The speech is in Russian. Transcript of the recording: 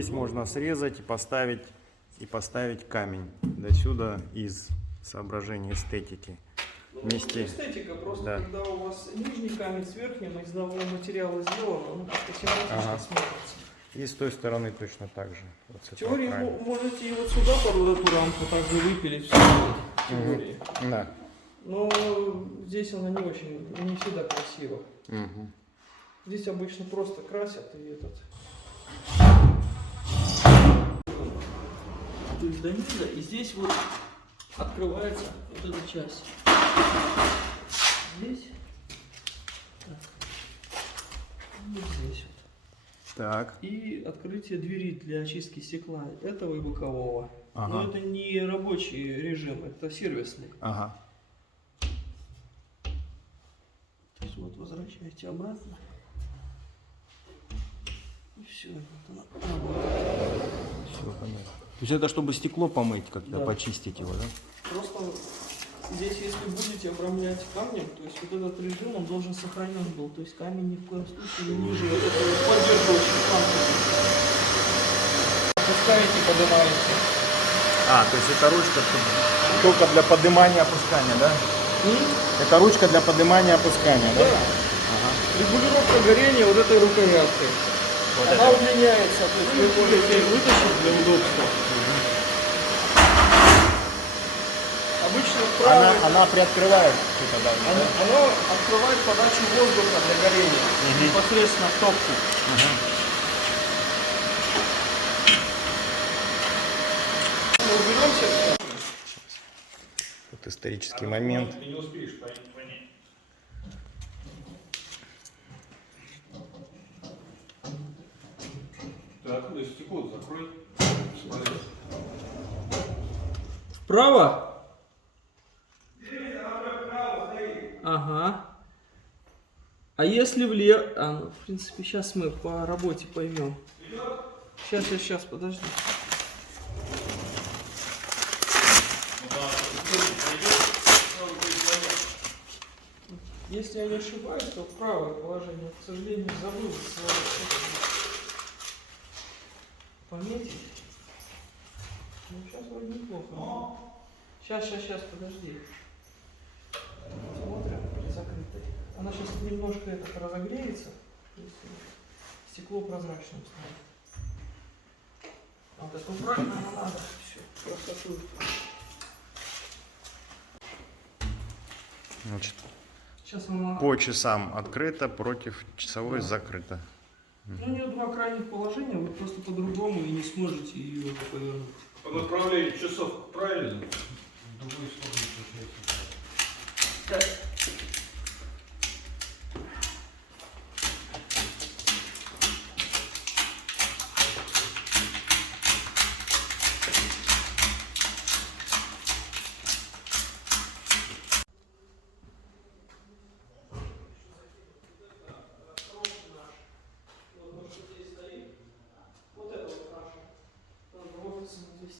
здесь можно срезать и поставить камень. До сюда из соображений эстетики. Вместе. Эстетика просто, да. когда у вас нижний камень с верхним из одного материала сделано, ну как-то симпатично смотрится. И с той стороны точно так же. Вот В теории можете и вот сюда под вот эту рамку также выпилить все. В теории. Да. Но здесь она не очень, не всегда красиво. Здесь обычно просто красят и этот. То есть до низа, и здесь вот открывается вот эта часть. Здесь. Так. Вот здесь вот. Так. И открытие двери для очистки стекла этого и бокового. Ага. Но это не рабочий режим, это сервисный. Ага. То есть вот возвращаете обратно. И все. Вот она работает. Все понятно. То есть это чтобы стекло помыть, когда почистить его, да? Просто здесь, если будете обрамлять камнем, то есть вот этот режим, он должен сохранен был. То есть камень ни в коем случае не ниже вот этого поддерживающего камня. Опускаете, поднимаете. То есть это ручка только для поднимания и опускания, да? Это ручка для поднимания и опускания, да? Ага. Регулировка горения вот этой рукояткой. Вот она удлиняется, то есть вы можете вытащить для удобства. Обычно правый... Она приоткрывает это, да? Она открывает подачу воздуха для горения непосредственно в топку. Мы уберемся все. Вот исторический момент. Ты не успеешь понять. Ты откуда стекло закрой? Вправо? Ага. А если влево? Ну, в принципе, сейчас мы по работе поймем. Сейчас, подожди. Если я не ошибаюсь, то правое положение, к сожалению, забыл пометить. Ну, сейчас вроде неплохо. Сейчас, подожди. Смотрим, закрытой. Она сейчас немножко разогреется. То есть стекло прозрачным станет. Вот это убрать надо. Все, красоту. Значит, Сейчас она... по часам открыто, против часовой закрыто. Ну, у нее два крайних положения, вы просто по-другому и не сможете ее повернуть. По направлению часов правильно? В другую сторону получается. Так.